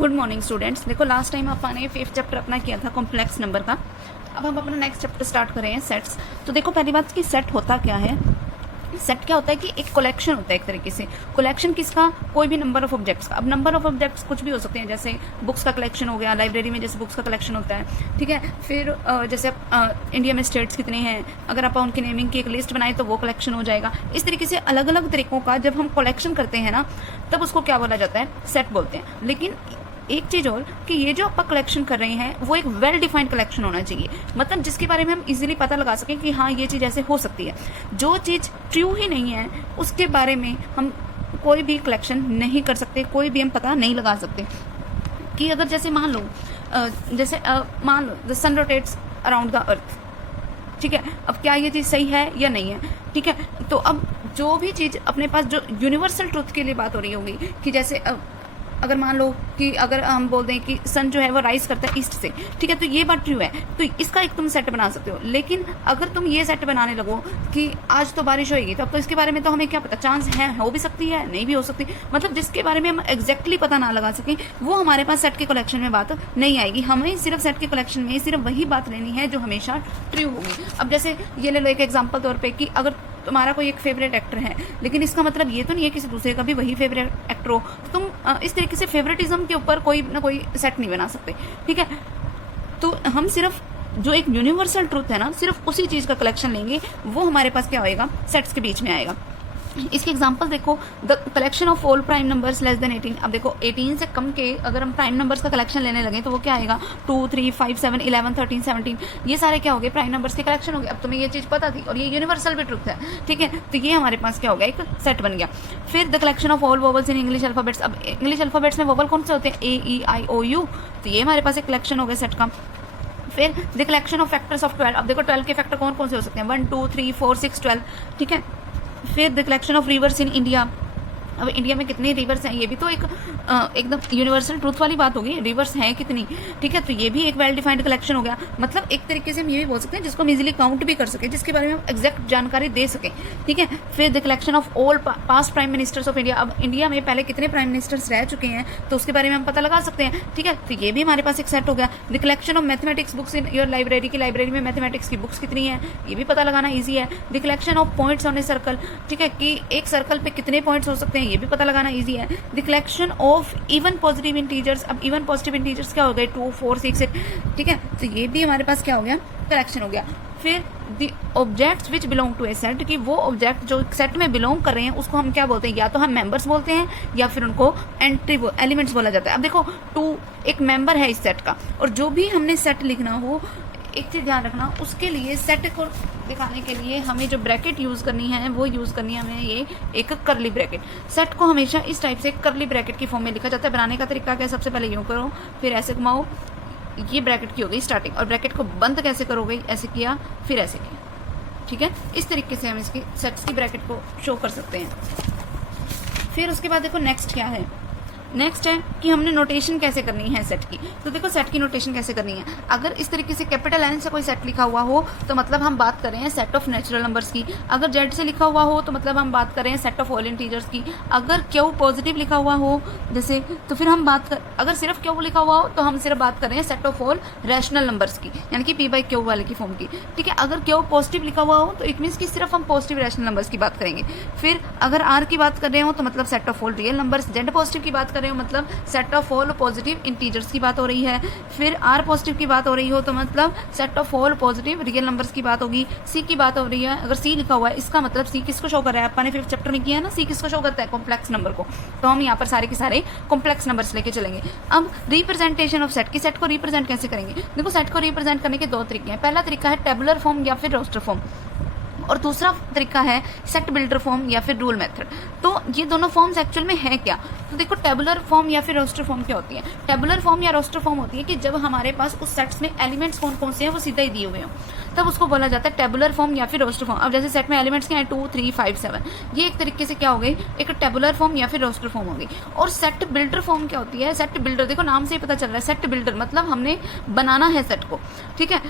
Good morning students. देखो last time आपने 5th chapter अपना किया था कॉम्प्लेक्स नंबर का। अब हम अपना नेक्स्ट चैप्टर स्टार्ट कर रहे हैं सेट्स। तो देखो पहली बात कि सेट होता क्या है। सेट क्या होता है कि एक कलेक्शन होता है, एक तरीके से कलेक्शन किसका, कोई भी नंबर ऑफ ऑब्जेक्ट्स का। अब नंबर ऑफ ऑब्जेक्ट्स कुछ भी हो सकते हैं, जैसे बुक्स का कलेक्शन हो गया, लाइब्रेरी में जैसे बुक्स का कलेक्शन होता है, ठीक है। फिर जैसे इंडिया में स्टेट्स कितने हैं, अगर आप उनकी नेमिंग की एक लिस्ट बनाए तो वो कलेक्शन हो जाएगा। इस तरीके से अलग अलग तरीकों का जब हम कलेक्शन करते हैं ना, तब उसको क्या बोला जाता है, सेट बोलते हैं। लेकिन एक चीज और कि ये जो आप कलेक्शन कर रहे हैं वो एक वेल डिफाइंड कलेक्शन होना चाहिए, मतलब जिसके बारे में हम इजीली पता लगा सकें कि हाँ ये चीज ऐसे हो सकती है। जो चीज ट्रू ही नहीं है उसके बारे में हम कोई भी कलेक्शन नहीं कर सकते, कोई भी हम पता नहीं लगा सकते। कि अगर जैसे मान लो the sun rotates around the earth, ठीक है। अब क्या ये चीज सही है या नहीं है, ठीक है। तो अब जो भी चीज अपने पास जो यूनिवर्सल ट्रुथ के लिए बात हो रही होगी कि जैसे अगर मान लो कि अगर हम बोल दें कि सन जो है वो राइज करता है ईस्ट से, ठीक है, तो ये बात ट्रू है, तो इसका एक तुम सेट बना सकते हो। लेकिन अगर तुम ये सेट बनाने लगो कि आज तो बारिश होगी, तो अब तो इसके बारे में तो हमें क्या पता, चांस है, हो भी सकती है, नहीं भी हो सकती, मतलब जिसके बारे में हम एग्जैक्टली पता ना लगा सकें वो हमारे पास सेट के कलेक्शन में बात नहीं आएगी। हमें सिर्फ सेट के कलेक्शन में सिर्फ वही बात लेनी है जो हमेशा ट्रू होगी। अब जैसे ये ले लो एक एग्जाम्पल तौर पर कि अगर तुम्हारा कोई एक फेवरेट एक्टर है, लेकिन इसका मतलब ये तो नहीं है किसी दूसरे का भी वही फेवरेट एक्टर हो, तो तुम इस तरीके से फेवरेटिज्म के ऊपर कोई ना कोई सेट नहीं बना सकते, ठीक है। तो हम सिर्फ जो एक यूनिवर्सल ट्रूथ है ना, सिर्फ उसी चीज का कलेक्शन लेंगे, वो हमारे पास क्या होएगा, सेट्स के बीच में आएगा। इसके एग्जांपल देखो, the collection of all prime numbers less than 18। अब देखो 18 से कम के अगर हम प्राइम नंबर्स का कलेक्शन लेने लगे तो वो क्या आएगा, 2, 3, 5, 7, 11, 13, 17, ये सारे क्या हो गए, प्राइम नंबर्स के कलेक्शन हो गए। अब तुम्हें ये चीज पता थी और ये यूनिवर्सल भी ट्रुथ है, ठीक है। तो ये हमारे पास क्या हो गया, एक सेट बन गया। फिर the collection of all vowels in English alphabets. अब इंग्लिश अल्फाबेट्स में वोवल कौन से होते हैं, A, E, I, O, U, तो ये हमारे पास एक कलेक्शन हो गया सेट का। फिर the collection of factors of 12। अब देखो 12 के फैक्टर कौन कौन से हो सकते हैं, 1, 2, 3, 4, 6, 12, ठीक है। फिर the collection of reverse in India. अब इंडिया में कितने रिवर्स हैं, ये भी तो एक एकदम यूनिवर्सल ट्रूथ वाली बात होगी, रिवर्स हैं कितनी, ठीक है। तो ये भी एक वेल डिफाइंड कलेक्शन हो गया। मतलब एक तरीके से हम ये भी बोल सकते हैं जिसको हम इजीली काउंट भी कर सके, जिसके बारे में हम एग्जैक्ट जानकारी दे सकें, ठीक है। फिर the collection of all past prime ministers of India. अब इंडिया में पहले कितने प्राइम मिनिस्टर्स रह चुके हैं तो उसके बारे में हम पता लगा सकते हैं, ठीक है। तो ये भी हमारे पास एक सेट हो गया। The collection of mathematics books in your library, की लाइब्रेरी में मैथमेटिक्स की बुक्स कितनी है, ये भी पता लगाना ईजी है। The collection of points on a circle, ठीक है, कि एक सर्कल पे कितने पॉइंट्स हो सकते हैं, ये भी पता लगाना ईजी है। The collection of even positive integers. अब इवन पॉजिटिव इंटीजर्स क्या हो गए, 2, 4, 6, 8, ठीक है। तो ये भी हमारे पास क्या हो गया, कलेक्शन हो गया। फिर the objects which belong to a set, कि वो ऑब्जेक्ट जो सेट में बिलोंग कर रहे हैं उसको हम क्या बोलते हैं, या तो हम मेंबर्स बोलते हैं या फिर उनको एलिमेंट्स बोला जाता है। अब देखो 2 एक मेंबर है इस सेट का, और जो भी हमने सेट लिखना हो, एक चीज ध्यान रखना, उसके लिए सेट को दिखाने के लिए हमें जो ब्रैकेट यूज करनी है वो यूज करनी है हमें ये एक करली ब्रैकेट। सेट को हमेशा इस टाइप से करली ब्रैकेट की फॉर्म में लिखा जाता है। बनाने का तरीका क्या है, सबसे पहले यूं करो, फिर ऐसे घुमाओ, ये ब्रैकेट की हो गई स्टार्टिंग, और ब्रैकेट को बंद कैसे करोगे, ऐसे किया फिर ऐसे किया, ठीक है। इस तरीके से हम इसकी सेट्स की ब्रैकेट को शो कर सकते हैं। फिर उसके बाद देखो नेक्स्ट क्या है, नेक्स्ट है कि हमने नोटेशन कैसे करनी है सेट की। तो देखो सेट की नोटेशन कैसे करनी है, अगर इस तरीके से कैपिटल N से कोई सेट लिखा हुआ हो तो मतलब हम बात कर रहे हैं सेट ऑफ नेचुरल नंबर्स की। अगर Z से लिखा हुआ हो तो मतलब हम बात कर रहे हैं सेट ऑफ ऑल इंटीजर्स की। अगर Q पॉजिटिव लिखा हुआ हो जैसे, तो फिर हम अगर सिर्फ Q लिखा हुआ हो तो हम सिर्फ बात कर रहे हैं set of all rational numbers की, यानी कि P/Q वाले की फॉर्म की, ठीक है। अगर Q पॉजिटिव लिखा हुआ हो तो इट मीन्स कि सिर्फ हम पॉजिटिव रैशनल नंबर्स की बात करेंगे। फिर अगर R की बात कर रहे हो तो मतलब set of all real numbers. Z positive की बात कर रहे हो मतलब set of all positive integers की बात हो रही है। फिर R पॉजिटिव की बात हो रही हो तो मतलब set of all positive real numbers की बात होगी। C की बात हो रही है, अगर C लिखा हुआ है इसका मतलब C किसको शो कर रहा है, अपने 5th चैप्टर में किया है ना, C किसको शो करता है, कॉम्प्लेक्स नंबर को। तो हम यहाँ पर सारे के सारे कॉम्प्लेक्स नंबर्स लेके चलेंगे। अब रिप्रेजेंटेशन ऑफ सेट, की सेट को रिप्रेजेंट कैसे करेंगे। देखो सेट को रिप्रेजेंट करने के 2 तरीके हैं। पहला तरीका है टेबुलर फॉर्म या फिर रोस्टर फॉर्म, और दूसरा तरीका है सेट बिल्डर फॉर्म या फिर रूल मेथड। तो ये दोनों फॉर्म्स एक्चुअल में है क्या, तो देखो टेबुलर फॉर्म या फिर रोस्टर फॉर्म क्या होती है। टेबुलर फॉर्म या रोस्टर फॉर्म होती है कि जब हमारे पास उस सेट्स में एलिमेंट्स कौन कौन से हैं वो सीधा ही दिए हुए हों, तब उसको बोला जाता है टेबुलर फॉर्म या फिर रोस्टर फॉर्म। अब जैसे सेट में एलिमेंट्स क्या है, 2, 3, 5, 7, ये एक तरीके से क्या हो गई, एक टेबुलर फॉर्म या फिर रोस्टर फॉर्म हो गई। और सेट बिल्डर फॉर्म क्या होती है, सेट बिल्डर देखो नाम से ही पता चल रहा है, सेट बिल्डर मतलब हमने बनाना है सेट को, ठीक है।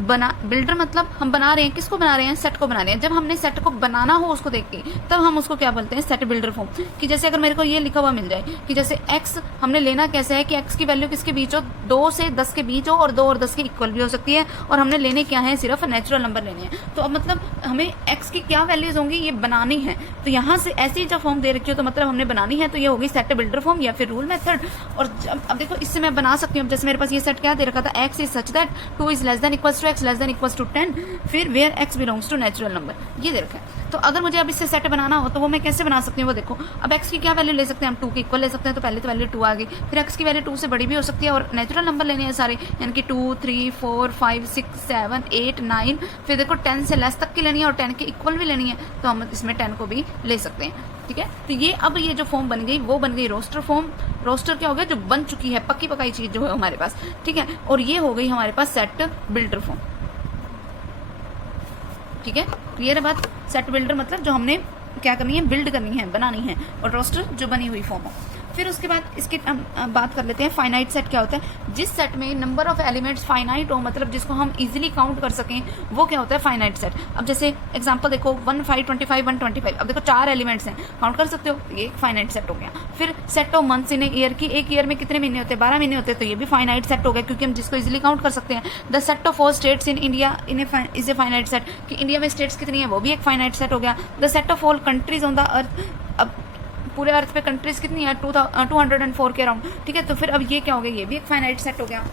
बिल्डर मतलब हम बना रहे हैं, किसको बना रहे हैं, सेट को बना रहे हैं। जब हमने सेट को बनाना हो उसको देख के, तब हम उसको क्या बोलते हैं, सेट बिल्डर फॉर्म। कि जैसे अगर मेरे को ये लिखा हुआ मिल जाए कि जैसे x हमने लेना कैसे है कि x की वैल्यू किसके बीच हो, 2 से 10 के बीच हो और 2 और 10 के इक्वल भी हो सकती है, और हमने लेने क्या है, सिर्फ नेचुरल नंबर लेने हैं। तो अब मतलब हमें x की क्या वैल्यूज होंगी, ये बनानी है। तो यहाँ से ऐसी जब फॉर्म दे रखी हो तो मतलब हमने बनानी है, तो ये होगी सेट बिल्डर फॉर्म या फिर रूल मेथड। और अब देखो इससे मैं बना सकती हूँ। जैसे मेरे पास ये सेट क्या दे रखा था, x is such that 2 is less than equals to x less than equals to 10, फिर where x belongs to natural number, ये दे रखा है। तो अगर मुझे अब इससे सेट बनाना हो तो वो मैं कैसे बना सकती हूँ, वो देखो। अब x की क्या वैल्यू ले सकते हैं हम, 2 के इक्वल ले सकते हैं, तो पहले तो वैल्यू 2 आ गई। फिर x की वैल्यू 2 से बड़ी भी हो सकती है, और नेचुरल नंबर लेने हैं सारे, यानी कि 2 3 4 5 6 7 8 9, फिर देखो 10 से लेस तक की लेनी है और 10 के इक्वल भी लेनी है, तो हम इसमें 10 को भी ले सकते हैं। ठीक है, तो ये अब ये जो फॉर्म बन गई वो बन गई रोस्टर फॉर्म। रोस्टर क्या हो गया, जो बन चुकी है, पक्की पकाई चीज जो है हमारे पास। ठीक है, और ये हो गई हमारे पास सेट बिल्डर फॉर्म। ठीक है, क्लियर है बात। सेट बिल्डर मतलब जो हमने क्या करनी है, बिल्ड करनी है, बनानी है, और रोस्टर जो बनी हुई फॉर्म हो। फिर उसके बाद इसकी बात कर लेते हैं फाइनाइट सेट क्या होता है। जिस सेट में नंबर ऑफ एलिमेंट्स फाइनाइट हो, मतलब जिसको हम इजीली काउंट कर सकें, वो क्या होता है, फाइनाइट सेट। अब जैसे एग्जांपल देखो 1 5 25 125, अब देखो 4 एलिमेंट्स हैं, काउंट कर सकते हो, ये एक फाइनाइट सेट हो गया। फिर set of months in a year, की एक ईयर में कितने महीने होते हैं, 12 महीने होते हैं, तो ये भी फाइनाइट सेट हो गया, क्योंकि हम जिसको इजिली काउंट कर सकते हैं। The set of all states in India is a finite set, कि इंडिया में स्टेट्स कितनी है, वो भी एक फाइनाइट सेट हो गया। The set of all countries on the earth, अब पूरे अर्थ पे कंट्रीज कितनी है, 204 के अराउंड। ठीक है, तो फिर अब ये क्या हो गया, ये भी एक फाइनाइट सेट हो गया।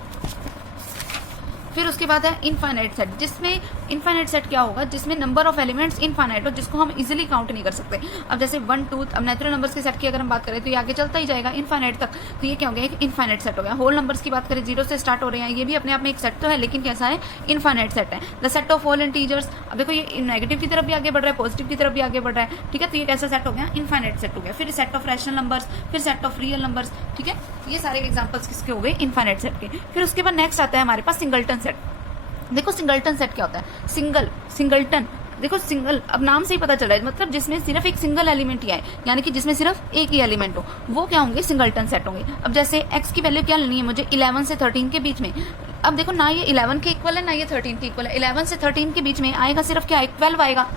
फिर उसके बाद है इनफाइनाइट सेट, जिसमें इनफाइनाइट सेट क्या होगा, जिसमें नंबर ऑफ एलिमेंट्स इनफाइनाइट हो, जिसको हम इजीली काउंट नहीं कर सकते। अब जैसे 1 2, अब नेचुरल नंबर्स के सेट की अगर हम बात करें तो ये आगे चलता ही जाएगा इनफाइनाइट तक, तो ये क्या हो गया, एक इनफाइनाइट सेट हो गया। होल नंबर्स की बात करें, 0 से स्टार्ट हो रहे हैं, ये भी अपने आप में एक सेट तो है, लेकिन कैसा है, इनफाइनाइट सेट है। The set of whole integers, अब देखो ये नेगेटिव की तरफ भी आगे बढ़ रहा है, पॉजिटिव की तरफ भी आगे बढ़ रहा है। ठीक है, तो ये कैसा सेट हो गया, इनफाइनाइट सेट हो गया। फिर सेट ऑफ रैशनल नंबर्स, फिर सेट ऑफ रियल नंबर्स। ठीक है, ये सारे एग्जाम्पल्स किसके हो गए, इनफाइनाइट सेट के। फिर उसके बाद नेक्स्ट आता है हमारे पास सिंगलटन सेट। देखो सिंगलटन सेट क्या होता है, सिंगलटन, देखो सिंगल, अब नाम से ही पता चल रहा है, मतलब जिसमें सिर्फ एक सिंगल एलिमेंट ही है, यानी कि जिसमें सिर्फ एक ही एलिमेंट हो, वो क्या होंगे, सिंगलटन सेट होंगे। अब जैसे x की वैल्यू क्या लेनी है मुझे, 11 से 13 के बीच में। अब देखो ना ये 11 के इक्वल है, ना ये 13 के इक्वल है, 11 से 13 के बीच में आएगा सिर्फ क्या, 12 आएगा,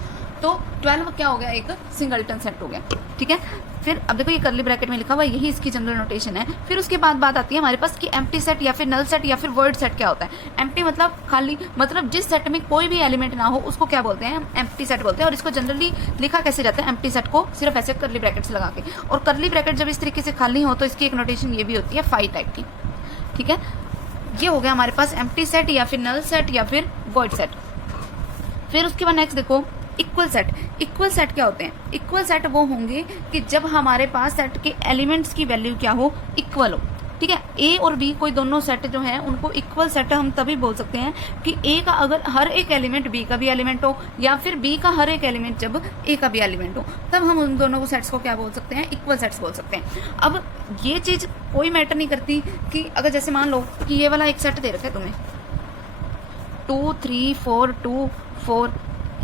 तो 12 क्या हो गया, एक सिंगलटन सेट हो गया। ठीक है, फिर अब देखो ये करली ब्रैकेट में लिखा हुआ है, यही इसकी जनरल नोटेशन है। फिर उसके बाद बात आती है हमारे पास कि एम्प्टी सेट या फिर नल सेट या फिर वर्ड सेट क्या होता है। एम्प्टी मतलब खाली, मतलब जिस सेट में कोई भी एलिमेंट ना हो उसको क्या बोलते हैं, एम्प्टी सेट बोलते हैं। और इसको जनरली लिखा कैसे जाता है, एम्प्टी सेट को सिर्फ ऐसे करली ब्रैकेट से लगा के। और करली ब्रैकेट जब इस तरीके से खाली हो तो इसकी एक नोटेशन ये भी होती है फाई टाइप की। ठीक है, ये हो गया हमारे पास एम्प्टी सेट या फिर नल सेट या फिर वर्ड सेट। फिर उसके बाद नेक्स्ट देखो इक्वल सेट। इक्वल सेट क्या होते हैं, इक्वल सेट वो होंगे कि जब हमारे पास सेट के एलिमेंट्स की वैल्यू क्या हो, इक्वल हो। ठीक है, ए और बी कोई दोनों सेट जो है उनको इक्वल सेट हम तभी बोल सकते हैं कि ए का अगर हर एक एलिमेंट बी का भी एलिमेंट हो, या फिर बी का हर एक एलिमेंट जब ए का भी एलिमेंट हो, तब हम उन दोनों को सेट्स को क्या बोल सकते हैं, इक्वल सेट्स बोल सकते हैं। अब ये चीज कोई मैटर नहीं करती कि अगर जैसे मान लो कि ये वाला एक सेट दे रखा है तुम्हें, 2 3 4 2 4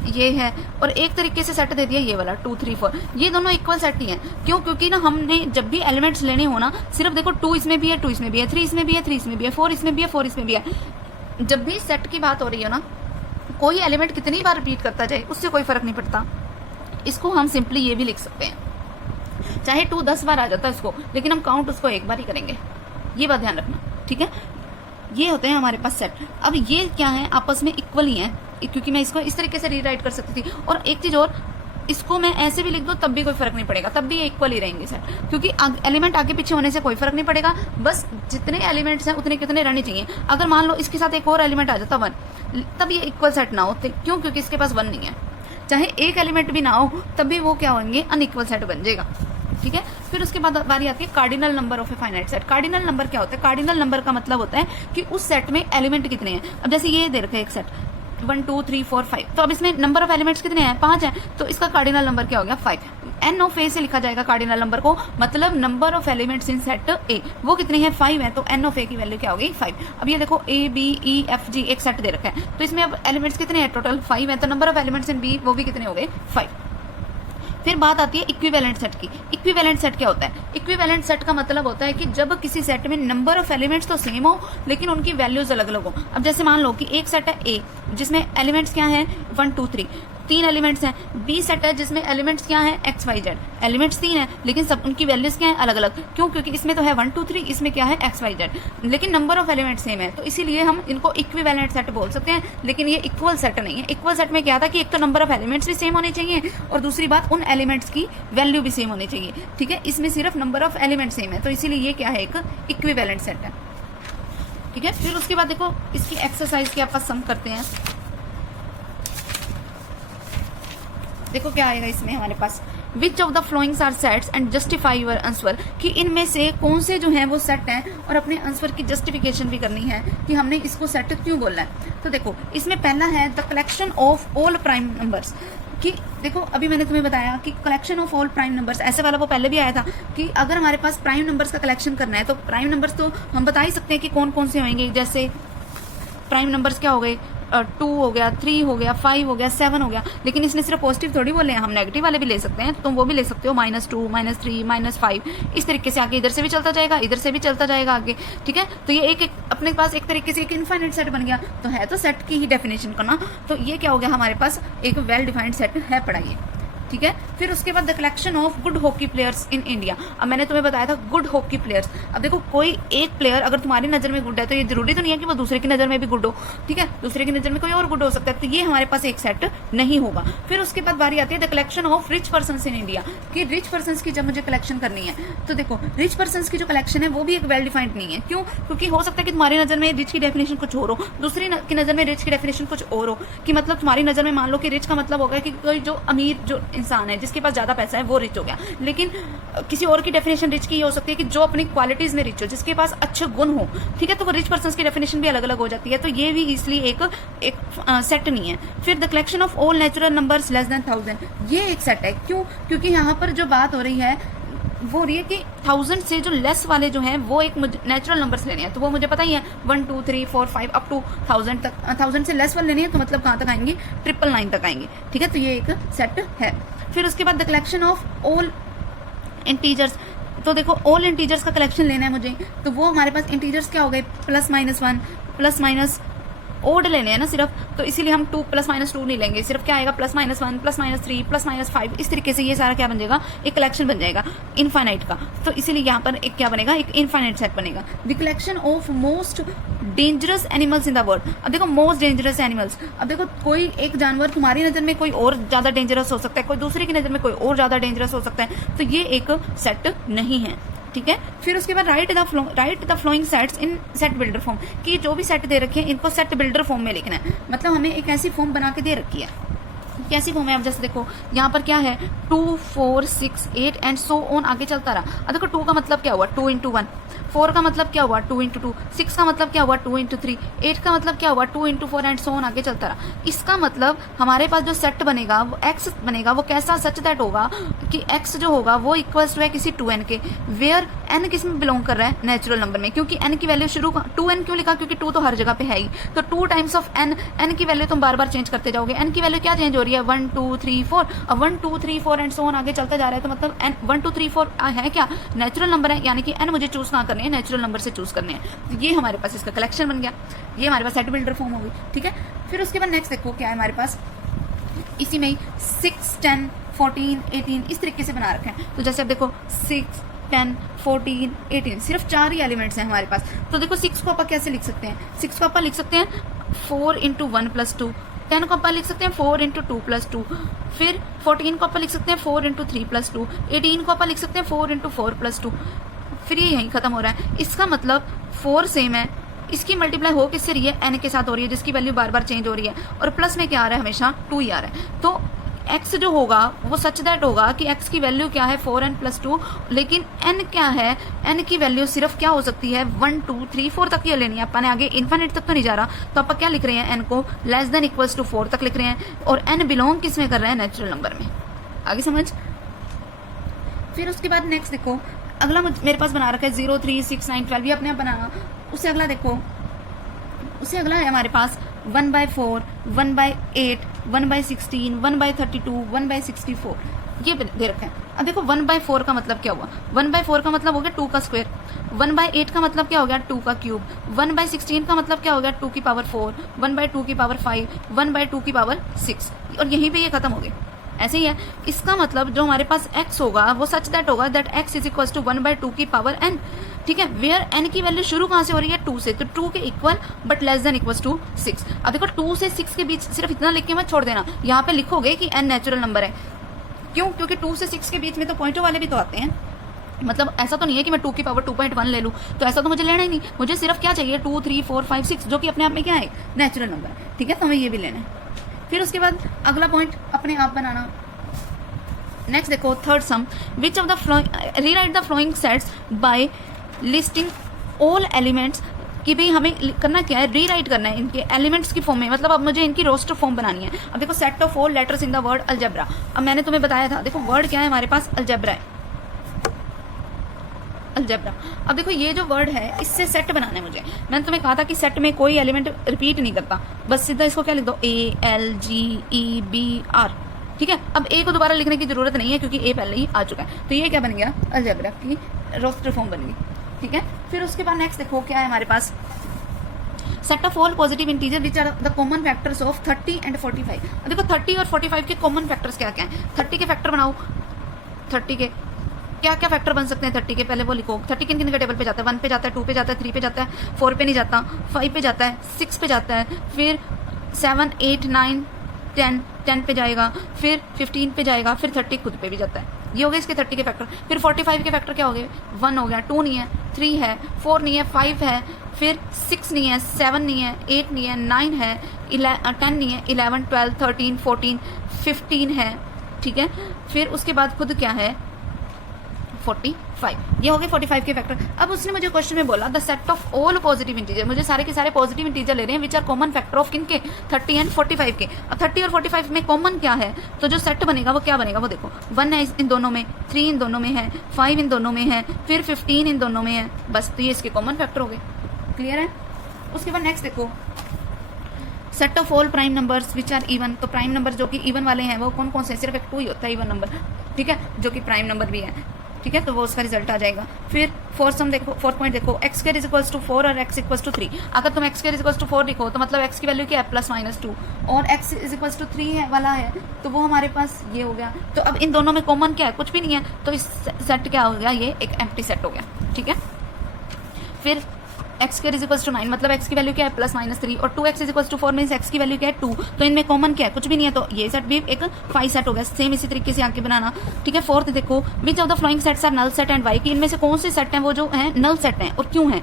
ये है, और एक तरीके से सेट दे दिया ये वाला 2 3 4, ये दोनों इक्वल सेट ही हैं। क्यों, क्योंकि ना हमने जब भी एलिमेंट्स लेने हो ना, सिर्फ देखो 2 इसमें भी है, 2 इसमें भी है, 3 इसमें भी है, 3 इसमें भी है, 4 इसमें भी है, 4 इसमें भी है। जब भी सेट की बात हो रही है ना, कोई एलिमेंट कितनी बार रिपीट करता जाए उससे कोई फर्क नहीं पड़ता। इसको हम सिंपली ये भी लिख सकते हैं, चाहे 2 10 बार आ जाता है उसको, लेकिन हम काउंट उसको एक बार ही करेंगे, ये बात ध्यान रखना। ठीक है, ये होते हैं हमारे पास सेट। अब ये क्या है, आपस में इक्वल ही है, क्योंकि मैं इसको इस तरीके से रीराइट कर सकती थी। और एक चीज और, इसको मैं ऐसे भी लिख दूं तब भी कोई फर्क नहीं पड़ेगा, तब भी ये इक्वल ही रहेंगे सेट, क्योंकि एलिमेंट आगे पीछे होने से कोई फर्क नहीं पड़ेगा, बस जितने एलिमेंट्स हैं उतने कितने रहने चाहिए। अगर मान लो इसके साथ एक और एलिमेंट आ जाता 1, तब ये इक्वल सेट ना होते। क्यों, क्योंकि इसके पास 1 नहीं है। चाहे एक एलिमेंट भी ना हो तब भी वो क्या होंगे, अनइक्वल सेट बन जाएगा। ठीक है, फिर उसके बाद बारी आती है cardinal number of a finite set. Cardinal number क्या होता है, कार्डिनल नंबर का मतलब होता है कि उस सेट में एलिमेंट कितने हैं। अब जैसे ये दे रखा है एक सेट 1 2 3 4 5, तो अब इसमें नंबर ऑफ एलिमेंट्स कितने हैं, 5 हैं, तो इसका कार्डिनल नंबर क्या हो गया, 5। एन ऑफ ए से लिखा जाएगा कार्डिनल नंबर को, मतलब number of elements in set ए, वो कितने हैं, 5 है, तो एन ऑफ ए की वैल्यू क्या होगी, 5। अब ये देखो A B E F G एक सेट दे रखा है, तो इसमें अब एलिमेंट्स कितने हैं, टोटल 5 है, तो number of elements in B वो भी कितने हो गए, 5। फिर बात आती है इक्विवेलेंट सेट की। इक्विवेलेंट सेट क्या होता है? इक्विवेलेंट सेट का मतलब होता है कि जब किसी सेट में नंबर ऑफ एलिमेंट्स तो सेम हो लेकिन उनकी वैल्यूज अलग अलग हो। अब जैसे मान लो कि एक सेट है ए जिसमें एलिमेंट्स क्या हैं 1 2 3, 3 एलिमेंट्स हैं। बी सेट है जिसमें एलिमेंट्स क्या हैं एक्स वाई जेड, एलिमेंट्स 3 हैं लेकिन सब उनकी वैल्यूज क्या है अलग अलग। क्यों? क्योंकि इसमें तो है 1 2 3, इसमें क्या है एक्स वाई जेड, लेकिन नंबर ऑफ एलिमेंट्स सेम है, तो इसीलिए हम इनको इक्विवेलेंट सेट बोल सकते हैं। लेकिन ये इक्वल सेट नहीं है। इक्वल सेट में क्या था कि एक तो नंबर ऑफ एलिमेंट्स भी सेम होने चाहिए और दूसरी बात उन एलिमेंट्स की वैल्यू भी सेम होनी चाहिए। ठीक है, इसमें सिर्फ नंबर ऑफ एलिमेंट सेम है, तो इसीलिए ये क्या है एक इक्विवेलेंट सेट है। ठीक है, फिर उसके बाद देखो इसकी एक्सरसाइज की आप सम करते हैं। देखो क्या आएगा इसमें हमारे पास, which of the followings are sets and justify your answer, कि इनमें से कौन से जो हैं वो सेट हैं और अपने आंसर की जस्टिफिकेशन भी करनी है कि हमने इसको सेट क्यों बोला है। तो देखो इसमें पहला है the collection of all prime numbers, कि देखो अभी मैंने तुम्हें बताया कि collection of all prime numbers, ऐसे वाला वो पहले भी आया था कि अगर हमारे पास प्राइम नंबर्स का कलेक्शन करना है तो प्राइम नंबर्स तो हम बता ही सकते हैं कि कौन कौन से होंगे। जैसे प्राइम नंबर्स क्या हो गए, 2 हो गया, 3 हो गया, 5 हो गया, 7 हो गया। लेकिन इसने सिर्फ पॉजिटिव थोड़ी बोले हैं, हम नेगेटिव वाले भी ले सकते हैं, तो तुम वो भी ले सकते हो, -2 -3 -5, इस तरीके से आगे इधर से भी चलता जाएगा, इधर से भी चलता जाएगा आगे। ठीक है, तो ये एक अपने पास एक तरीके से एक इनफाइनाइट सेट बन गया। तो है तो सेट की ही डेफिनेशन करना, तो ये क्या हो गया हमारे पास एक वेल डिफाइंड सेट है पढ़ाइए। ठीक है, फिर उसके बाद the collection of good hockey players in India. अब मैंने तुम्हें बताया था गुड हॉकी प्लेयर्स। अब देखो कोई एक प्लेयर अगर तुम्हारी नजर में गुड है तो ये जरूरी तो नहीं है कि वो दूसरे की नजर में भी गुड हो। ठीक है, दूसरे की नजर में कोई और गुड हो सकता है, तो ये हमारे पास एक सेट नहीं होगा। फिर उसके बाद बारी आती है the collection of rich persons in India, कि रिच पर्सन्स की जब मुझे कलेक्शन करनी है तो देखो रिच पर्सन्स की जो कलेक्शन है वो भी एक वेल डिफाइंड नहीं है। क्यों? क्योंकि हो सकता है कि तुम्हारी नजर में रिच की डेफिनेशन कुछ और हो, दूसरी की नजर में रिच की डेफिनेशन कुछ और हो। कि मतलब तुम्हारी नजर में मान लो कि रिच का मतलब होगा कि कोई जो अमीर जो इंसान है जिसके पास ज्यादा पैसा है वो रिच हो गया, लेकिन किसी और की डेफिनेशन रिच की ये हो सकती है कि जो अपनी क्वालिटीज में रिच हो, जिसके पास अच्छे गुण हो। ठीक है, तो वो रिच पर्सन की डेफिनेशन भी अलग अलग हो जाती है, तो ये भी इसलिए एक सेट नहीं है। फिर the collection of all natural numbers less than 1000, ये एक सेट है। क्यों? क्योंकि यहाँ पर जो बात हो रही है वो हो रही है कि 1000 से जो लेस वाले जो हैं वो एक नेचुरल नंबर्स लेने हैं, तो वो मुझे पता ही है 1 2 3 4 5 अप टू 1000 तक। 1000 से लेस वाले लेने हैं तो मतलब कहाँ तक आएंगे, 999 तक आएंगे। ठीक है, तो ये एक सेट है। फिर उसके बाद the collection of all integers, तो देखो ऑल इंटीजर्स का कलेक्शन लेना है मुझे, तो वो हमारे पास इंटीजर्स क्या हो गए +-1 +- ओड लेने हैं ना सिर्फ, तो इसीलिए हम 2 +-2 नहीं लेंगे, सिर्फ क्या आएगा +-1 +-3 +-5, इस तरीके से ये सारा क्या बन जाएगा एक कलेक्शन बन जाएगा इनफाइनाइट का। तो इसीलिए यहाँ पर एक क्या बनेगा एक इनफाइनाइट सेट बनेगा। The collection of most dangerous animals in the world, अब देखो मोस्ट डेंजरस एनिमल्स, अब देखो कोई एक जानवर तुम्हारी नजर में कोई और ज्यादा डेंजरस हो सकता है, कोई दूसरे की नजर में कोई और ज्यादा डेंजरस हो सकता है, तो ये एक सेट नहीं है। ठीक है, फिर उसके बाद right the following sets in set builder form, कि जो भी सेट दे रखे हैं इनको सेट बिल्डर फॉर्म में लिखना है। मतलब हमें एक ऐसी फॉर्म बना के दे रखी है, कैसी फॉर्म है। अब जैसे देखो यहाँ पर क्या है 2 4 6 8 एंड सो ऑन आगे चलता रहा। अब देखो 2 का मतलब क्या हुआ 2 × 1, 4 का मतलब क्या हुआ 2 × 2, 6 का मतलब क्या हुआ 2 × 3, 8 का मतलब क्या हुआ 2 × 4 एंड सो ऑन आगे चलता रहा। इसका मतलब हमारे पास जो सेट बनेगा वो एक्स बनेगा, वो कैसा सच दैट होगा कि एक्स जो होगा वो इक्वल्स टू है किसी 2n के, वेयर n किस में बिलोंग कर रहा है नेचुरल नंबर में। क्योंकि n की वैल्यू शुरू 2n क्यों लिखा, क्योंकि 2 तो हर जगह पे है ही, तो 2 टाइम्स ऑफ n की वैल्यू तुम बार बार चेंज करते जाओगे। n की वैल्यू क्या चेंज हो रही है 1 2 3 4, अब 1 2 3 4 एंड सो ऑन आगे चलता जा रहा है, तो मतलब n 1 2 3 4 है क्या नेचुरल नंबर है, यानी कि n मुझे चूज कहाँ करने हैं नेचुरल नंबर से चूज करने हैं। तो ये हमारे पास इसका कलेक्शन बन गया, ये हमारे पास सेट बिल्डर फॉर्म होगी। ठीक है, फिर उसके बाद नेक्स्ट देखो क्या है हमारे पास, इसी में 6 10 14 18 इस तरीके से बना रखे हैं। तो जैसे अब देखो 6 10 14 18 सिर्फ 4 ही एलिमेंट्स हैं हमारे पास। तो देखो 6 को अपन कैसे लिख सकते हैं, 6 को अपन लिख सकते हैं 4 × 1 + 2, 10 को अपन लिख सकते हैं 4 × 2 + 2, फिर 14 को अपन लिख सकते हैं 4 × 3 + 2, 18 को अपन लिख सकते हैं 4 × 4 + 2, फिर ये यहीं खत्म हो रहा है। इसका मतलब 4 सेम है, इसकी मल्टीप्लाई हो किससे रही है n के साथ हो रही है, जिसकी वैल्यू बार बार चेंज हो रही है, और प्लस में क्या आ रहा है हमेशा 2 ही आ रहा है। तो x जो होगा वो सच दैट होगा कि x की वैल्यू क्या है 4n + 2, लेकिन n क्या है, n की वैल्यू सिर्फ क्या हो सकती है 1 2 3 4 तक ये लेनी है अपन ने, आगे इन्फिनिट तक तो नहीं जा रहा। तो अपन क्या लिख रहे हैं n को <= 4 तक लिख रहे हैं, और n बिलोंग किस में कर रहे हैं नेचुरल नंबर में। आगे समझ। फिर उसके बाद नेक्स्ट देखो अगला मेरे पास बना रखा है 0 3 6 9 12, ये अपने आप बनाना। उससे अगला देखो, उससे अगला है हमारे पास 1/4 1/8 1/16 1/32 1/64। ये दे रखा है। अब देखो 1/4 का मतलब क्या हुआ, 1/4 का मतलब हो गया 2 का स्क्वायर, 1/8 का मतलब क्या हो गया 2 का क्यूब, 1/16 का मतलब क्या हो गया 2 की पावर 4, 1/2 की पावर 5, 1/2 की पावर 6, और यहीं पे ये खत्म हो गए। ऐसे ही है, इसका मतलब जो हमारे पास x होगा वो सच दैट होगा that x is equal to 1/2 की पावर n, ठीक है। वेयर n की वैल्यू शुरू कहाँ से हो रही है 2 से, तो 2 के equal but less than equal to 6। अब देखो 2 से 6 के बीच सिर्फ इतना लिख के मत छोड़ देना, यहाँ पे लिखोगे कि n नेचुरल नंबर है। क्यों? क्योंकि 2 से 6 के बीच में तो पॉइंटों वाले भी तो आते हैं। मतलब ऐसा तो नहीं है कि मैं 2 की पावर 2.1 ले लूँ, तो ऐसा तो मुझे लेना ही नहीं। मुझे सिर्फ क्या चाहिए 2, 3, 4, 5, 6, जो कि अपने आप में क्या है नेचुरल नंबर है, ठीक है। तो हमें ये भी लेना है। फिर उसके बाद अगला पॉइंट अपने आप बनाना। नेक्स्ट देखो third sum, which of the rewrite the following sets by listing all elements, कि भाई हमें करना क्या है, रीराइट करना है इनके एलिमेंट्स की फॉर्म में। मतलब अब मुझे इनकी रोस्टर फॉर्म बनानी है। अब देखो set of all letters in the word algebra. अब मैंने तुम्हें बताया था, देखो वर्ड क्या है हमारे पास, अलजेब्रा है, अलजेब्रा। अब देखो ये जो वर्ड है इससे सेट बनाना है मुझे। मैंने तुम्हें कहा था कि सेट में कोई एलिमेंट रिपीट नहीं करता, बस सीधा इसको क्या लिख दो ALGEBR, ठीक है। अब ए को दोबारा लिखने की जरूरत नहीं है क्योंकि ए पहले ही आ चुका है। तो ये क्या बन गया, अलजेब्रा की रोस्टर फॉर्म बन गई, ठीक है। फिर उसके बाद नेक्स्ट देखो क्या है हमारे पास, set of all positive integer which are the common factors of 30 and 45। अब देखो 30 और 45 के कॉमन फैक्टर्स क्या क्या हैं। 30 के फैक्टर बनाओ, 30 के क्या क्या फैक्टर बन सकते हैं 30 के, पहले वो लिखो। 30 किन किन के टेबल पे जाता है, 1 पे जाता है, 2 पे जाता है, 3 पे जाता है, 4 पे नहीं जाता, 5 पे जाता है, 6 पे जाता है, फिर 7, 8, 9, 10 पे जाएगा, फिर 15 पे जाएगा, फिर 30 खुद पे भी जाता है। ये हो गए इसके 30 के फैक्टर। फिर 45 के फैक्टर क्या हो गए, 1 हो गया, 2 नहीं है, 3 है, 4 नहीं है, 5 है, फिर 6 नहीं है, 7 नहीं है, 8 नहीं है, 9 है, 10 नहीं है, 11, 12, 13, 14, 15 है, ठीक है। फिर उसके बाद खुद क्या है 45। ये हो गए 45 के फैक्टर। अब उसने मुझे क्वेश्चन में बोला the set of all positive integer, मुझे सारे के सारे पॉजिटिव इंटीजर ले रहे हैं which are common factor of किन के 30 एंड 45 के। अब 30 और 45 में कॉमन क्या है, तो जो सेट बनेगा वो क्या बनेगा, वो देखो 1 है इन दोनों में, 3 इन दोनों में है, 5 इन दोनों में है, फिर 15 इन दोनों में है, बस। तो ये इसके कॉमन फैक्टर हो गए, क्लियर है। उसके बाद नेक्स्ट देखो set of all prime numbers which are even. तो प्राइम नंबर जो कि इवन वाले हैं वो कौन कौन से, सिर्फ एक 2 ही होता है इवन नंबर, ठीक है, जो कि प्राइम नंबर भी है, ठीक है। तो वो उसका रिजल्ट आ जाएगा। फिर फोर्थ सम देखो, फोर्थ पॉइंट देखो, x square is equals to 4 और एक्स इक्वल्स टू 3। अगर तुम x square is equals to 4 लिखो तो मतलब एक्स की वैल्यू क्या है +-2, और एक्स इज इक्वल्स टू 3 है वाला है तो वो हमारे पास ये हो गया। तो अब इन दोनों में कॉमन क्या है, कुछ भी नहीं है, तो इस सेट क्या हो गया, ये एक एम्प्टी सेट हो गया, ठीक है। फिर x square is equals to 9, मतलब एक्स की वैल्यू क्या है +-3, और 2x is equals to 4 means x की वैल्यू क्या है 2। तो इनमें कॉमन क्या है, कुछ भी नहीं है, तो ये सेट भी एक 5 सेट हो गया। सेम इसी तरीके से आगे बनाना, ठीक है। फोर्थ देखो which of the following sets are null set and why, कि इनमें से कौन से सेट हैं वो जो है नल सेट हैं और क्यों है।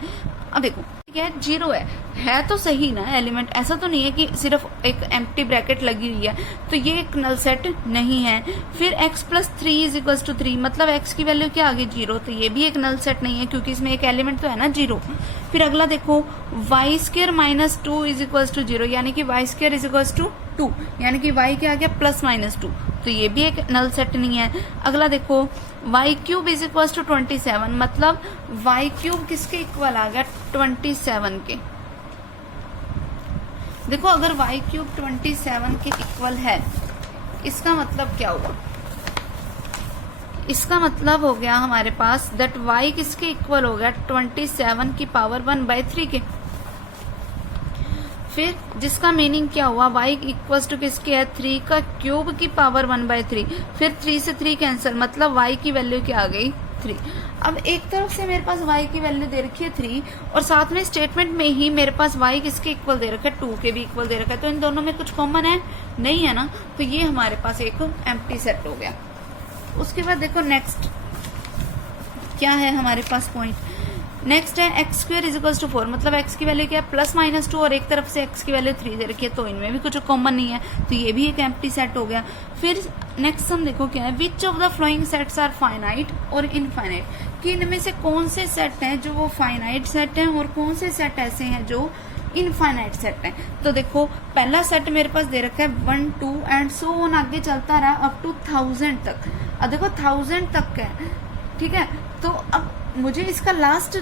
अब देखो ठीक है 0 है तो सही ना एलिमेंट, ऐसा तो नहीं है कि सिर्फ एक एम्प्टी ब्रैकेट लगी हुई है, तो ये एक नल सेट नहीं है। फिर x + 3 इज इक्वल्स टू 3, मतलब x की वैल्यू क्या आ गई 0, तो ये भी एक नल सेट नहीं है क्योंकि इसमें एक एलिमेंट तो है ना 0। फिर अगला देखो y² - 2 इज इक्वल्स टू 0, यानी कि y² इज इक्वल्स टू 2, यानी कि y क्या आ गया +-2, तो ये भी एक नल सेट नहीं है। अगला देखो y³ इज इक्वल्स टू 27, मतलब y³ किसके इक्वल आ गया 27 के। देखो अगर y³ 27 के इक्वल है, इसका मतलब क्या होगा, इसका मतलब हो गया हमारे पास दैट y किसके इक्वल हो गया 27 की पावर 1/3 के। फिर जिसका मीनिंग क्या हुआ y इक्वल्स टू किसके है 3 का क्यूब की पावर 1/3, फिर 3 से 3 कैंसिल, मतलब y की वैल्यू क्या आ गई 3। अब एक तरफ से मेरे पास y की वैल्यू दे रखी है 3 और साथ में स्टेटमेंट में ही मेरे पास y किसके इक्वल दे रखा है 2 के भी इक्वल दे रखा है, तो इन दोनों में कुछ कॉमन है नहीं है ना, तो ये हमारे पास एक एम्प्टी सेट हो गया। उसके बाद देखो नेक्स्ट क्या है हमारे पास पॉइंट, नेक्स्ट है x² इज इक्वल्स टू 4, मतलब x की वैल्यू क्या है +-2 और एक तरफ से x की वैल्यू 3 दे रखी है, तो इनमें भी कुछ कॉमन नहीं है, तो ये भी एक एम्प्टी सेट हो गया। फिर नेक्स्ट सम देखो क्या है, which of the following sets are finite और इनफाइनाइट, कि इनमें से कौन से सेट हैं जो वो फाइनाइट सेट हैं और कौन से सेट ऐसे हैं जो इनफाइनाइट सेट हैं। तो देखो पहला सेट मेरे पास दे रखा है 1, 2 एंड सो ऑन आगे चलता रहा अप टू 1000 तक। अब देखो 1000 तक है, ठीक है, तो अब मुझे इसका लास्ट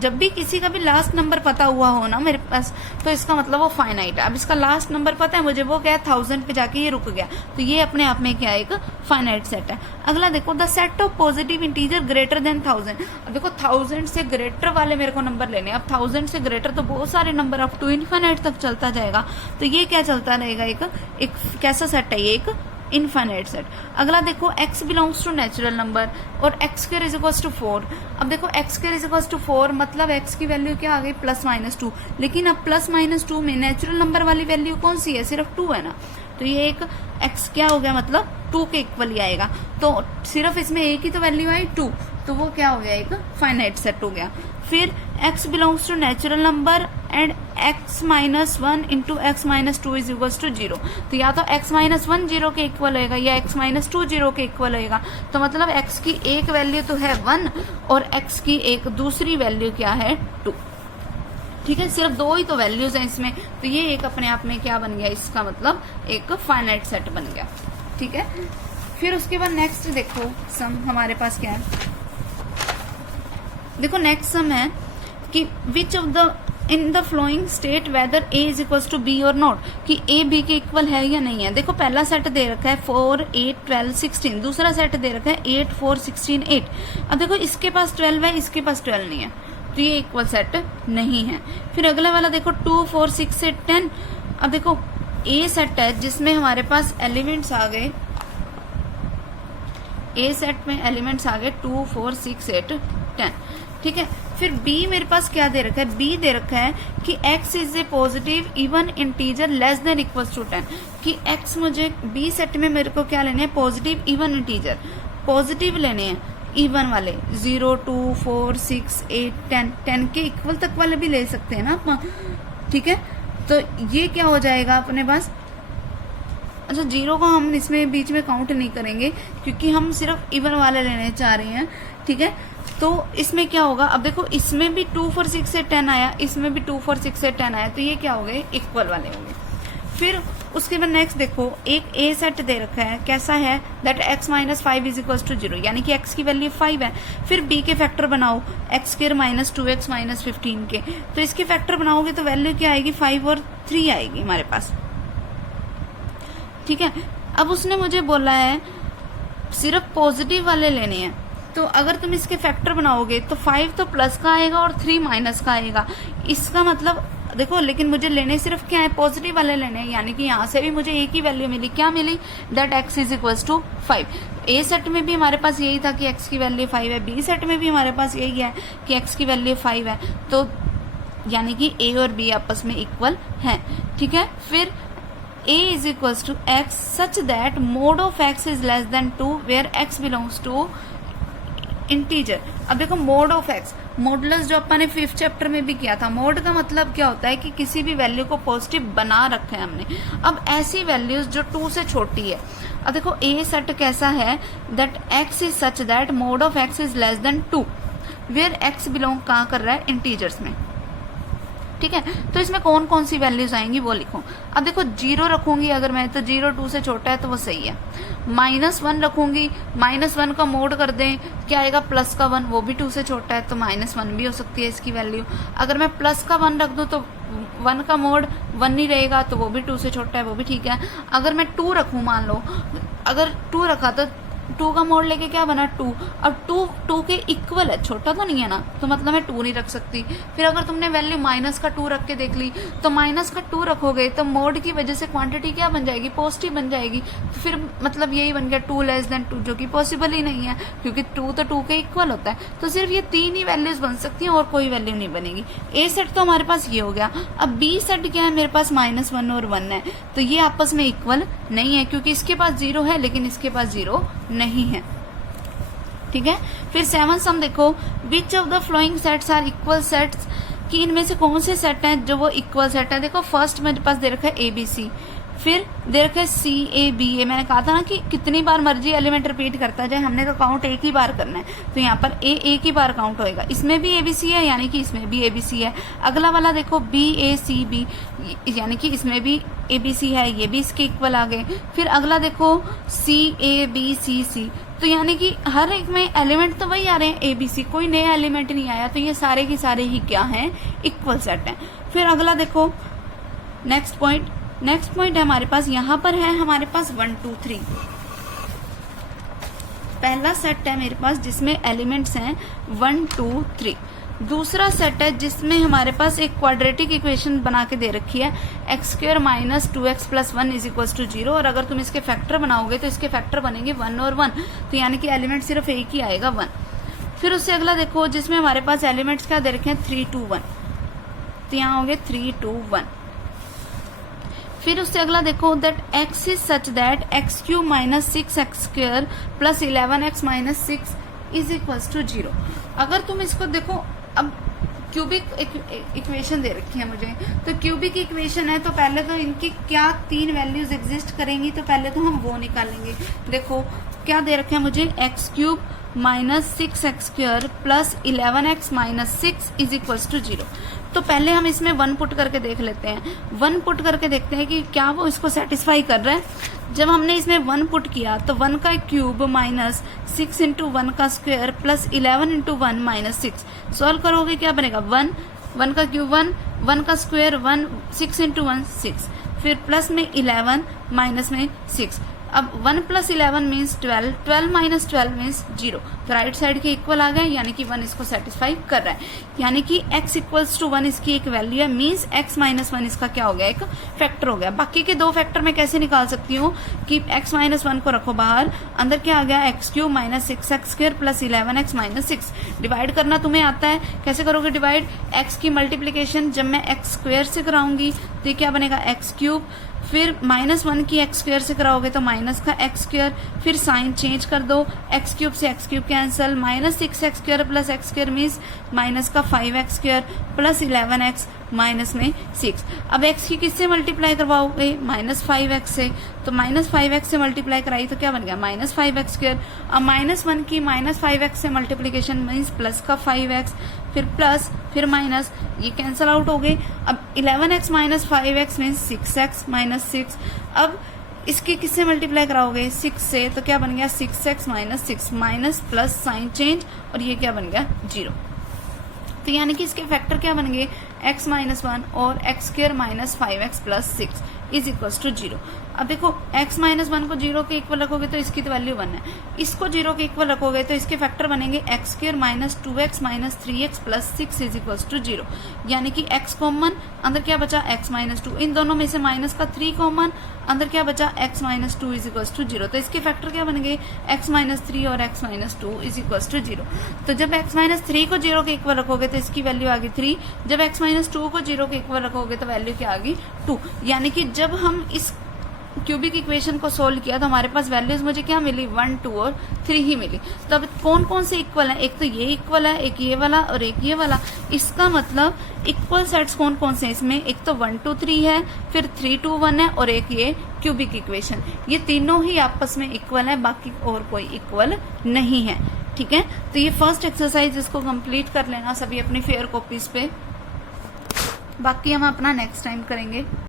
जब भी किसी का भी लास्ट नंबर पता हुआ हो ना मेरे पास, तो इसका मतलब वो फाइनाइट है। अब इसका लास्ट नंबर पता है मुझे, वो क्या है 1000 पे जाके ये रुक गया, तो ये अपने आप में क्या है, एक फाइनाइट सेट है। अगला देखो, the set of positive integer greater than 1000। अब देखो 1000 से ग्रेटर वाले मेरे को नंबर लेने, अब 1000 से ग्रेटर तो बहुत सारे नंबर अप टू इनफाइनाइट तक चलता जाएगा, तो ये क्या चलता रहेगा, एक कैसा सेट है ये, एक इनफाइनाइट सेट। अगला देखो, x belongs to natural number और x square is equals to 4। अब देखो x square is equals to 4 मतलब x की वैल्यू क्या आ गई, +-2। लेकिन अब +-2 में नेचुरल नंबर वाली वैल्यू कौन सी है, सिर्फ 2 है ना, तो ये एक x क्या हो गया, मतलब 2 के इक्वल ही आएगा। तो सिर्फ इसमें एक ही तो वैल्यू आई 2, तो वो क्या हो गया, एक फाइनाइट सेट हो गया। फिर x belongs to natural number and x-1 into x-2 is equals to 0। तो या तो x-1 0 के इक्वल होएगा या x-2 0 के इक्वल होएगा। तो मतलब x की एक वैल्यू तो है 1 और x की एक दूसरी वैल्यू क्या है, 2। ठीक है, सिर्फ 2 ही तो वैल्यूज हैं इसमें, तो ये एक अपने आप में क्या बन गया, इसका मतलब एक फाइनाइट सेट बन गया। ठीक है, फिर उसके बाद नेक्स्ट देखो सम हमारे पास क्या है। देखो नेक्स्ट सम है कि which of the in the following state whether a is equal to b और नॉट, कि a b के इक्वल है या नहीं है। देखो पहला सेट दे रखा है 4 8 12 16, दूसरा सेट दे रखा है 8 4 16 8। अब देखो इसके पास 12 है, इसके पास 12 नहीं है, तो ये इक्वल सेट नहीं है। फिर अगला वाला देखो 2 4 6 8 10। अब देखो a सेट है जिसमें हमारे पास एलिमेंट्स आ गए, a सेट में एलिमेंट्स आ गए 2 4 6 8 10। ठीक है, फिर b मेरे पास क्या दे रखा है, b दे रखा है कि x is a positive even integer less than equals to 10, कि x मुझे b सेट में मेरे को क्या लेने हैं, पॉजिटिव इवन इंटीजर, पॉजिटिव लेने हैं इवन वाले, 0 2 4 6 8 10, 10 के इक्वल तक वाले भी ले सकते हैं ना आप। ठीक है, तो ये क्या हो जाएगा अपने पास, अच्छा 0 को हम इसमें बीच में काउंट नहीं करेंगे क्योंकि हम सिर्फ इवन वाले लेने चाह रहे हैं। ठीक है, तो इसमें क्या होगा, अब देखो इसमें भी 2 4 6 से 10 आया, इसमें भी 2 4 6 से 10 आया, तो ये क्या हो गए, इक्वल वाले होंगे। फिर उसके बाद नेक्स्ट देखो, एक a सेट दे रखा है, कैसा है, that x-5 is equal to 0, यानी कि x की वैल्यू 5 है। फिर b के फैक्टर बनाओ, x² - 2x - 15 के, तो इसके फैक्टर बनाओगे तो वैल्यू क्या आएगी, 5 और 3 आएगी हमारे पास। ठीक है, अब उसने मुझे बोला है सिर्फ पॉजिटिव वाले लेने हैं, तो अगर तुम इसके फैक्टर बनाओगे तो 5 तो प्लस का आएगा और 3 माइनस का आएगा। इसका मतलब देखो, लेकिन मुझे लेने सिर्फ क्या है, पॉजिटिव वाले लेने हैं, यानी कि यहाँ से भी मुझे एक ही वैल्यू मिली, क्या मिली, that x is equal to 5। a set में भी हमारे पास यही था कि x की वैल्यू 5 है, b सेट में भी हमारे पास यही है कि x की वैल्यू 5 है, तो यानी कि a और b आपस में इक्वल है। ठीक है, फिर a is equals to x such that mod of x is less than 2 where x belongs to integer। अब देखो मोड ऑफ x, मॉडुलस जो अपन ने 5th चैप्टर में भी किया था, मोड का मतलब क्या होता है कि किसी भी वैल्यू को पॉजिटिव बना रखा है हमने। अब ऐसी वैल्यूज जो 2 से छोटी है, अब देखो a सेट कैसा है, that x is such that mod of x is less than 2 where x belong कहाँ कर रहा है, इंटीजर्स में। ठीक है, तो इसमें कौन कौन सी वैल्यूज आएंगी वो लिखो। अब देखो 0 रखूंगी अगर मैं, तो 0 2 से छोटा है तो वो सही है। -1 रखूंगी, -1 का मोड कर दें, क्या आएगा, प्लस का 1, वो भी 2 से छोटा है, तो -1 भी हो सकती है इसकी वैल्यू। अगर मैं प्लस का 1 रख दूं तो 1 का मोड 1 नहीं रहेगा, तो वो भी 2 से छोटा है, वो भी ठीक है। अगर मैं 2 रखूं, मान लो अगर 2 रखा तो 2 का मोड लेके क्या बना, 2। अब 2 के इक्वल है, छोटा तो नहीं है ना, तो मतलब मैं 2 नहीं रख सकती। फिर अगर तुमने वैल्यू -2 रख के देख ली, तो -2 रखोगे तो मोड की वजह से क्वांटिटी क्या बन जाएगी, पॉजिटिव बन जाएगी। तो फिर मतलब यही बन गया 2 लेस देन 2, जो कि पॉसिबल ही नहीं है क्योंकि 2 तो 2 के इक्वल होता है। तो सिर्फ ये 3 ही वैल्यूज बन सकती हैं और कोई वैल्यू नहीं बनेगी। a सेट तो हमारे पास ये हो गया। अब b सेट क्या है, मेरे पास -1 और 1 है, तो ये आपस में इक्वल नहीं है क्योंकि इसके पास 0 है लेकिन इसके पास 0 नहीं है। ठीक है, फिर 7 सम देखो, which of the following sets are equal sets, कि इनमें से कौन से सेट हैं जो वो इक्वल सेट है। देखो फर्स्ट मेरे पास दे रखा है ABC, फिर दे रखा है CABA। मैंने कहा था ना कि कितनी बार मर्जी एलिमेंट रिपीट करता जाए, हमने तो काउंट एक ही बार करना है, तो यहाँ पर A एक ही बार काउंट होएगा। इसमें भी ABC है यानी कि इसमें भी ABC है। अगला वाला देखो BACB, यानी कि इसमें भी ABC है, ये भी इसके इक्वल आ गए। फिर अगला देखो CABCC, तो यानी कि हर एक में एलिमेंट तो वही आ रहे हैं ABC, कोई नया एलिमेंट नहीं आया, तो ये सारे के सारे ही क्या हैं, इक्वल सेट हैं। फिर अगला देखो नेक्स्ट पॉइंट है हमारे पास, यहाँ पर है हमारे पास 1 2 3। पहला सेट है मेरे पास जिसमें एलिमेंट्स हैं 1 2 3। दूसरा सेट है जिसमें हमारे पास एक क्वाड्रेटिक इक्वेशन बना के दे रखी है x² minus 2x plus 1 is equal to 0, और अगर तुम इसके फैक्टर बनाओगे तो इसके फैक्टर बनेंगे 1 और 1, तो यानी कि एलिमेंट सिर्फ एक ही आएगा 1। फिर उससे अगला देखो जिसमें हमारे पास एलिमेंट्स क्या दे रखे हैं 3 2 1, तो यहाँ हो गए 3 2 1। फिर उससे अगला देखो that x is such that x³ minus 6x² plus 11x minus 6 is equal to 0। अगर तुम इसको देखो, अब क्यूबिक इक्वेशन दे रखी है मुझे, तो क्यूबिक इक्वेशन है तो पहले तो इनकी क्या 3 वैल्यूज एग्जिस्ट करेंगी, तो पहले तो हम वो निकालेंगे। देखो क्या दे रखे हैं मुझे, x³ minus 6x² plus 11x minus 6 is equal to 0। तो पहले हम इसमें 1 पुट करके देख लेते हैं, 1 पुट करके देखते हैं कि क्या वो इसको सेटिस्फाई कर रहा है। जब हमने इसमें 1 पुट किया तो 1 का क्यूब माइनस 6 इंटू 1 का square plus 11 into 1 minus 6, solve करोगे क्या बनेगा 1 का क्यूब 1 का स्क्वायर 1, 6 इंटू 1 6, फिर प्लस में 11 माइनस में 6। अब 1 प्लस 11 मीन्स 12, 12 माइनस 12 मीन्स 0, तो राइट साइड के इक्वल आ गए, यानी कि 1 इसको सेटिस्फाई कर रहा है, यानी कि x इक्वल्स टू 1 इसकी एक वैल्यू है, मीन्स x माइनस 1 इसका क्या हो गया, एक फैक्टर हो गया। बाकी के 2 फैक्टर मैं कैसे निकाल सकती हूँ कि x माइनस 1 को रखो बाहर, अंदर क्या आ गया x³ minus 6x² plus 11x minus 6। Divide करना तुम्हें आता है, कैसे करोगे डिवाइड, x की मल्टीप्लीकेशन जब मैं x² से कराऊंगी तो ये क्या बनेगा x³, फिर -1 की x² से कराओगे तो माइनस का x², फिर साइन चेंज कर दो, x³ से x³ cancel, minus 6x² plus x² means minus का 5x² प्लस 11x माइनस में 6। अब x की किससे मल्टीप्लाई करवाओगे, माइनस 5x से, तो माइनस 5x से मल्टीप्लाई कराई तो क्या बन गया माइनस 5x²। अब -1 की माइनस 5x से मल्टीप्लीकेशन मीन्स प्लस का 5x, फिर प्लस फिर माइनस, ये कैंसल आउट हो गए। अब 11x minus 5x means 6x minus 6। अब इसके किससे मल्टीप्लाई कराओगे 6 से, तो क्या बन गया 6x minus 6, minus plus sign change, और ये क्या बन गया 0। तो यानी कि इसके फैक्टर क्या बन गए x माइनस 1 और x² minus 5x plus 6 is equal to 0। अब देखो x माइनस 1 को 0 के इक्वल रखोगे तो इसकी तो वैल्यू 1 है, इसको 0 के इक्वल रखोगे तो इसके फैक्टर बनेंगे x² minus 2x minus 3x plus 6 is equal to 0, यानी कि x कॉमन, अंदर क्या बचा x माइनस 2, इन दोनों में से माइनस का 3 कॉमन, अंदर क्या बचा x minus 2 is equal to 0। तो इसके फैक्टर क्या बनेंगे x माइनस 3 और x minus 2 is equal to 0। तो जब x माइनस 3 को 0 के इक्वल रखोगे तो इसकी वैल्यू आ गई 3, जब x माइनस 2 को 0 के इक्वल रखोगे तो वैल्यू क्या आ गई 2। यानी कि जब हम इस क्यूबिक इक्वेशन को सोल्व किया तो हमारे पास वैल्यूज मुझे क्या मिली 1 2 और 3 ही मिली। तो अब कौन कौन से इक्वल है, एक तो ये इक्वल है, एक ये वाला और एक ये वाला। इसका मतलब इक्वल सेट्स कौन कौन से हैं इसमें, एक तो 1 2 3 है, फिर 3 2 1 है, और एक ये क्यूबिक इक्वेशन, ये तीनों ही आपस में इक्वल है, बाकी और कोई इक्वल नहीं है। ठीक है, तो ये फर्स्ट एक्सरसाइज इसको कंप्लीट कर लेना सभी अपनी फेयर कॉपीज पे, बाकी हम अपना नेक्स्ट टाइम करेंगे।